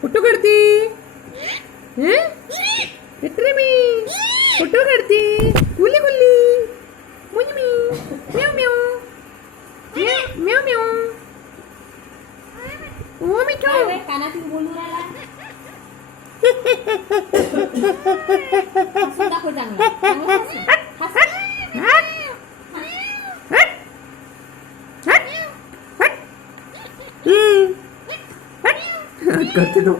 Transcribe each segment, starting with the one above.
कुठं करते इकडे मी कुठं करते गुली गुली मुनी मी म्याव म्याव म्याव म्याव ओ मिठू कानातून बोलू राहिला हसून दाखव चांगलं करते तो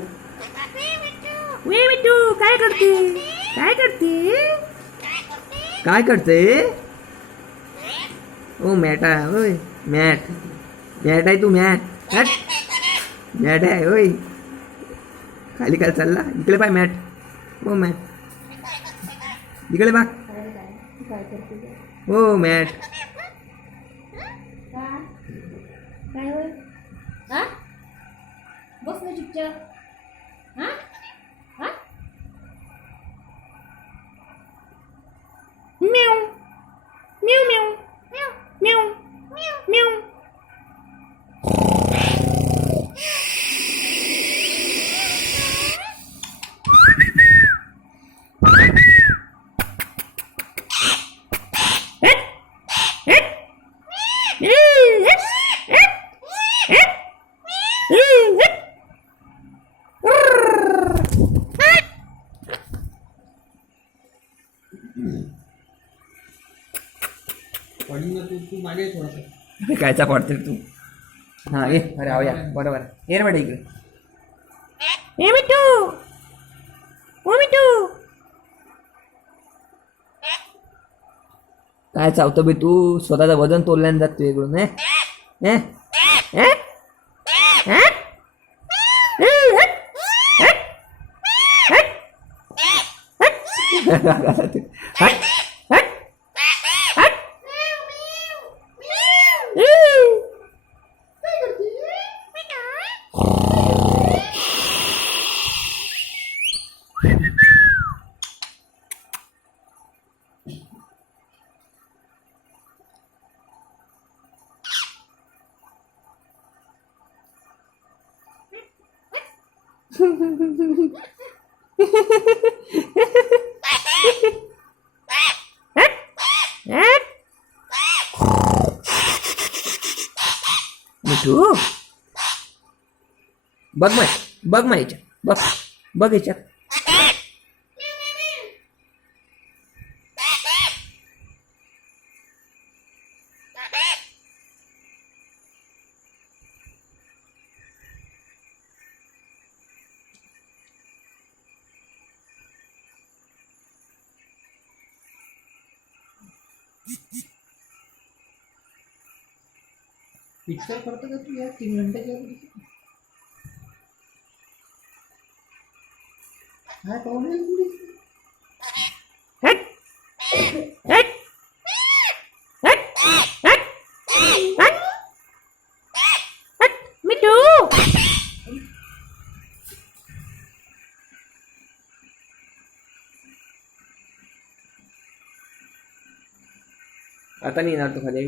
वे मिठू काय करते काय करते काय करते ओ मॅट आहे होय मॅट मॅट आहे तू मॅट हट मॅट आहे होय खाली काय चालला इकडे पाय मॅट ओ मॅट इकडे बा ओ मॅट काय होय हा बस ना चुपचाप हा हा म्याव म्याव म्याव म्याव म्याव म्याव तू मागे थोडासा अरे कायचा पडते तू हा ये अरे आऊया बरोबर ये रे बेटा इकडे ए मिठू ओ मिठू काय चावतो बे तू स्वतःचं वजन तोलल्यानं जात तू इकडून मिठू बघ मग याच्यात बघ याच्यात पिक्चर करतो का तू या 3 घंट्याच्या काय पाहून मिठू आता नाही येणार तो खाली